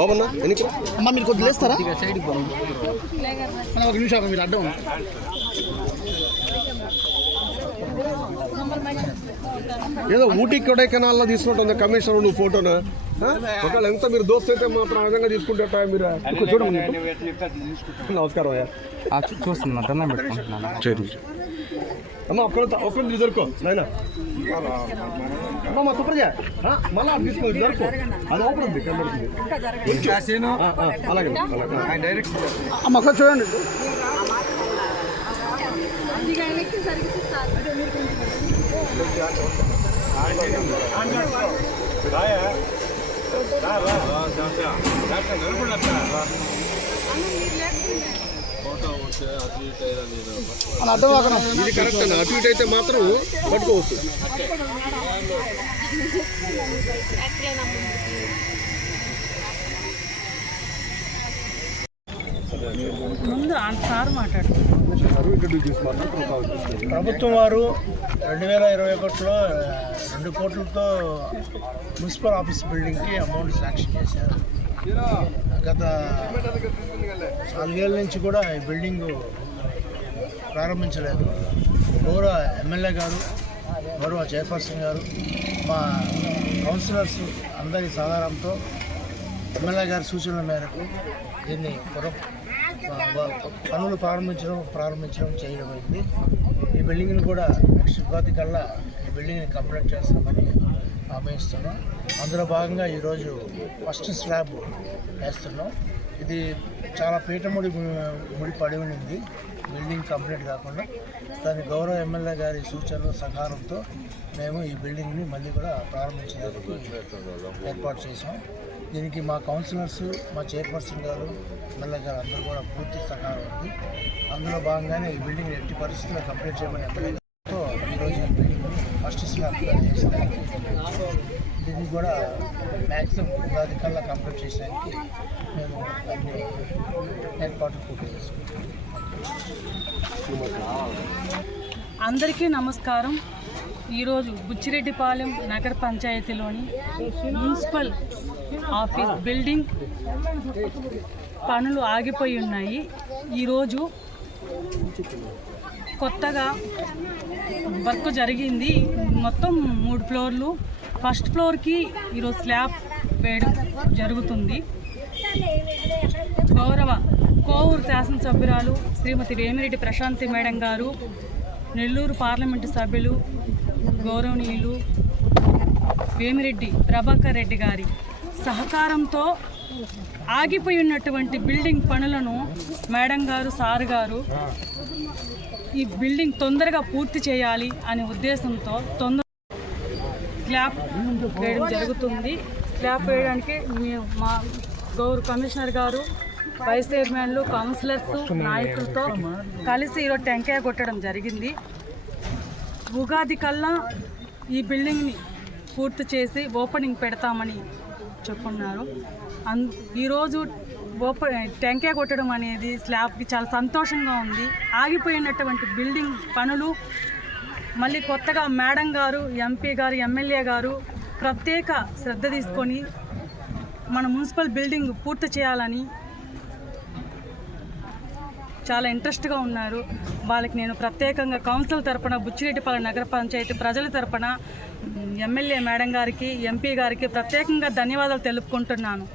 బాబన్నా ఎన్నిక అమ్మ మీరు కొద్దిగా లేస్తారా? ఒక నిమిషం మీరు అడ్డం. ఏదో ఊటీ కొడైకెనాల్లో తీసుకుంటుంది కమిషనర్ నువ్వు ఫోటోను? ఒకవేళ ఎంత మీరు దోస్తు అయితే మాత్రం ఆ విధంగా తీసుకుంటే మీరు చూడండి నమస్కారం అయ్యా. చూస్తున్నా దండం పెట్టుకుంటున్నాను. సరే అమ్మ ఒక్కరు మీరు దొరుకో నాయన. అమ్మ సుప్రజ ఆ, మళ్ళా అది తీసుకో దొరుకు అది ఓపెన్ ఉంది కనబడుతుంది ఆ, ఆ, అలాగే అలాగే. అమ్మ ఒకసారి చూడండి. అన్న అడ్డం వాకన ఇది కరెక్ట్ అన్న. అటు ఇటు అయితే మాత్రం పట్టుకోవచ్చు. ముందు సార్ మాట్లాడుతున్నారు. ప్రభుత్వం వారు రెండు వేల ఇరవై ఒకటిలో రెండు కోట్లతో మున్సిపల్ ఆఫీస్ బిల్డింగ్కి అమౌంట్ శాంక్షన్ చేశారు. గత నాలుగేళ్ళ నుంచి కూడా ఈ బిల్డింగ్ ప్రారంభించలేదు. గౌరవ ఎమ్మెల్యే గారు గౌరవ చైర్పర్సన్ గారు మా కౌన్సిలర్స్ అందరి సహకారంతో ఎమ్మెల్యే గారి సూచనల మేరకు దీన్ని పనులు ప్రారంభించడం ప్రారంభించడం చేయడం అయింది. ఈ బిల్డింగ్ని కూడా నెక్స్ట్ ఉగాది కల్లా ఈ బిల్డింగ్ని కంప్లీట్ చేస్తామని ఆమెస్తున్నాం. ఇస్తున్నాం అందులో భాగంగా ఈరోజు ఫస్ట్ స్లాబ్ వేస్తున్నాం. ఇది చాలా పీఠముడి ముడి పడి ఉండింది. బిల్డింగ్ కంప్లీట్ కాకుండా దాని గౌరవ ఎమ్మెల్యే గారి సూచనలు సహకారంతో మేము ఈ బిల్డింగ్ని మళ్ళీ కూడా ప్రారంభించడానికి ఏర్పాటు చేసాం దీనికి మా కౌన్సిలర్స్ మా చైర్పర్సన్ గారు ఎమ్మెల్యే గారు అందరూ కూడా పూర్తి సహకారం ఉంది. అందులో భాగంగానే ఈ బిల్డింగ్ ఎట్టి పరిస్థితుల్లో కంప్లీట్ చేయమని ఎమ్మెల్యే గారితో ఈరోజు ఈ ఫస్ట్ స్లాబ్ చేసినాం దీన్ని కూడా మ్యాక్సిమం ఉగాది కల్లా కంప్లీట్ చేయడానికి మేము అన్ని ఏర్పాట్లు పూర్తి చేసుకుంటాం అందరికీ నమస్కారం. ఈరోజు బుచ్చిరెడ్డిపాలెం నగర పంచాయతీలోని మున్సిపల్ ఆఫీస్ బిల్డింగ్ పనులు ఆగిపోయి ఉన్నాయి. ఈరోజు కొత్తగా వర్క్ జరిగింది. మొత్తం మూడు ఫ్లోర్లు. ఫస్ట్ ఫ్లోర్కి ఈరోజు స్లాబ్ వేయడం జరుగుతుంది. గౌరవ కోవూరు శాసనసభ్యురాలు శ్రీమతి వేమిరెడ్డి ప్రశాంతి మేడం గారు నెల్లూరు పార్లమెంటు సభ్యులు గౌరవనీయులు వేమిరెడ్డి ప్రభాకర్ రెడ్డి గారి సహకారంతో ఆగిపోయి ఉన్నటువంటి బిల్డింగ్ పనులను మేడం గారు సార్ గారు ఈ బిల్డింగ్ తొందరగా పూర్తి చేయాలి అనే ఉద్దేశంతో తొందర స్లాబ్ వేయడం జరుగుతుంది. స్లాబ్ వేయడానికి మేము మా గౌరవ కమిషనర్ గారు వైస్ చైర్మన్లు కౌన్సిలర్స్ నాయకులతో కలిసి ఈరోజు టెంకాయ కొట్టడం జరిగింది. ఉగాది కల్లా ఈ బిల్డింగ్ని పూర్తి చేసి ఓపెనింగ్ పెడతామని చెప్పున్నారు. అన్ ఈరోజు ఓప టెంకాయ కొట్టడం అనేది స్లాబ్కి చాలా సంతోషంగా ఉంది. ఆగిపోయినటువంటి బిల్డింగ్ పనులు మళ్ళీ కొత్తగా మేడం గారు ఎంపీ గారు ఎమ్మెల్యే గారు ప్రత్యేక శ్రద్ధ తీసుకొని మన మున్సిపల్ బిల్డింగ్ పూర్తి చేయాలని చాలా ఇంట్రెస్ట్గా ఉన్నారు. వాళ్ళకి నేను ప్రత్యేకంగా కౌన్సిల్ తరపున బుచ్చిరెడ్డిపాలెం నగర పంచాయతీ ప్రజల తరపున ఎమ్మెల్యే మేడం గారికి ఎంపీ గారికి ప్రత్యేకంగా ధన్యవాదాలు తెలుపుకుంటున్నాను.